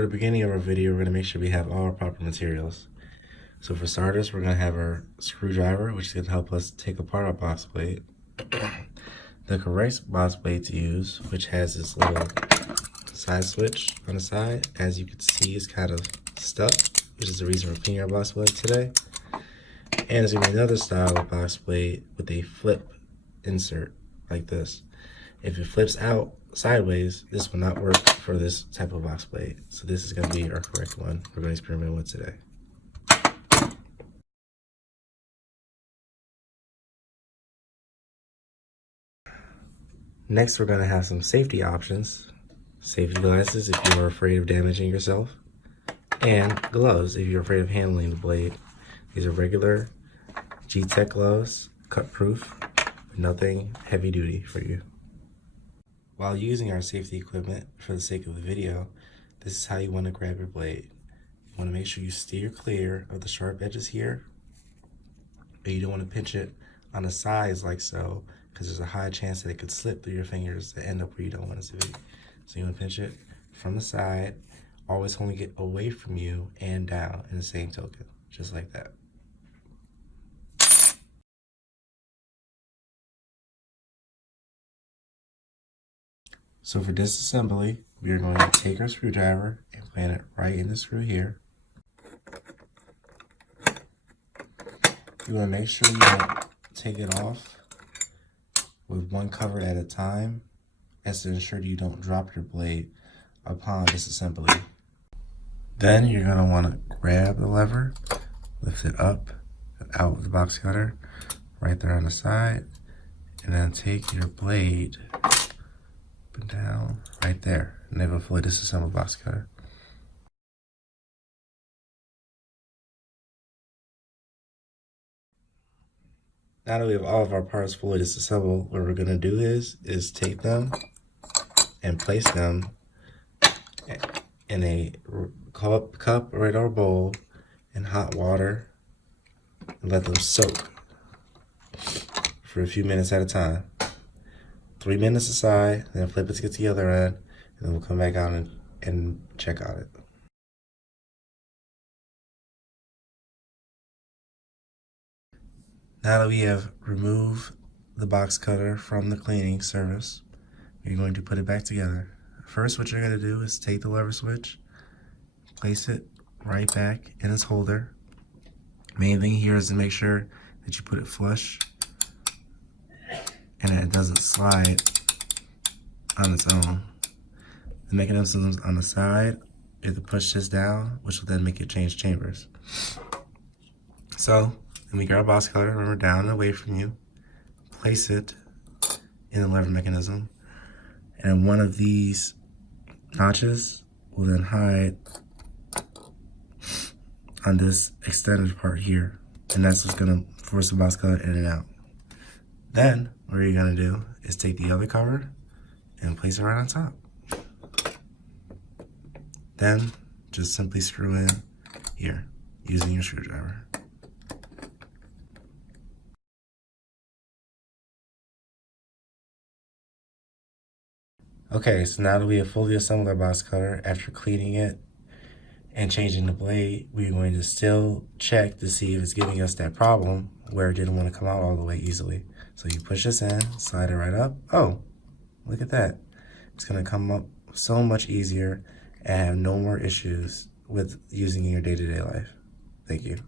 For the beginning of our video, we're going to make sure we have all our proper materials. So for starters, we're going to have our screwdriver, which is going to help us take apart our box plate. The correct box plate to use, which has this little side switch on the side, as you can see, is kind of stuck, which is the reason we're cleaning our box plate today. And there's going to be another style of box plate with a flip insert like this. If it flips out sideways, this will not work for this type of box plate. So this is going to be our correct one we're going to experiment with today. Next, we're going to have some safety options. Safety glasses if you are afraid of damaging yourself, and gloves if you're afraid of handling the blade. These are regular G-Tech gloves, cut proof, nothing heavy duty for you. While using our safety equipment for the sake of the video, this is how you want to grab your blade. You want to make sure you steer clear of the sharp edges here, but you don't want to pinch it on the sides like so, because there's a high chance that it could slip through your fingers and end up where you don't want it to be. So you want to pinch it from the side, always holding it away from you and down in the same token, just like that. So for disassembly, we are going to take our screwdriver and plant it right in the screw here. You want to make sure you don't take it off with one cover at a time, as to ensure you don't drop your blade upon disassembly. Then you're going to want to grab the lever, lift it up and out with the box cutter right there on the side, and then take your blade up and down right there, and have a fully disassembled box cutter. Now that we have all of our parts fully disassembled, what we're going to do is take them and place them in a cup or in our bowl in hot water and let them soak for a few minutes at a time. 3 minutes aside, then flip it to get to the other end, and then we'll come back on and check on it. Now that we have removed the box cutter from the cleaning service, we're going to put it back together. First, what you're going to do is take the lever switch, place it right back in its holder. Main thing here is to make sure that you put it flush and that it doesn't slide on its own. The mechanisms on the side, you have to push this down, which will then make it change chambers. So, then we grab our box cutter, remember, down and away from you, place it in the lever mechanism, and one of these notches will then hide on this extended part here, and that's what's going to force the box cutter in and out. Then, what you're going to do is take the other cover and place it right on top. Then, just simply screw in here using your screwdriver. Okay, so now that we have fully assembled our box cutter, after cleaning it and changing the blade, we're going to still check to see if it's giving us that problem where it didn't want to come out all the way easily. So you push this in, slide it right up. Oh, look at that. It's going to come up so much easier and have no more issues with using in your day-to-day life. Thank you.